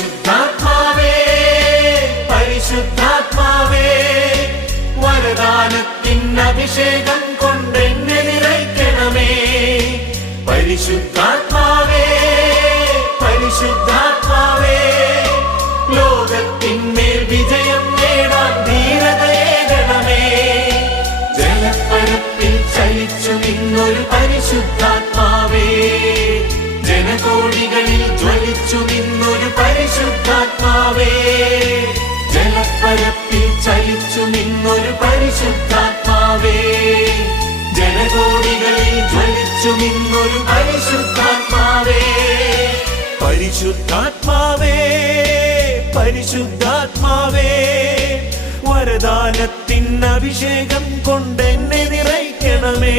പരിശുദ്ധാത്മാവേ പരിശുദ്ധാത്മാവേ വരദാനത്തിൻ അഭിഷേകം കൊണ്ടെന്നെ നിറയ്ക്കണമേ പരിശുദ്ധാത്മാവേ പരിശുദ്ധാത്മാവേ ലോകത്തിന്മേൽ വിജയം നേടാൻ ധീരതയേകണമേ ജലപ്പരപ്പിൽ ചലിച്ചു നിന്നൊരു പരിശുദ്ധാത്മാവേ ജനകോടികളിൽ ജ്വലിച്ചു നിന്നൊരു പരിശുദ്ധാത്മാവേ ജലപ്പരപ്പിൽ ചലിച്ചു നിന്നൊരു പരിശുദ്ധാത്മാവേ ജനകോടികളിൽ ജ്വലിച്ചു നിന്നൊരു പരിശുദ്ധാത്മാവേ പരിശുദ്ധാത്മാവേ പരിശുദ്ധാത്മാവേ വരദാനത്തിൻ അഭിഷേകം കൊണ്ടെന്നെ നിറയ്ക്കണമേ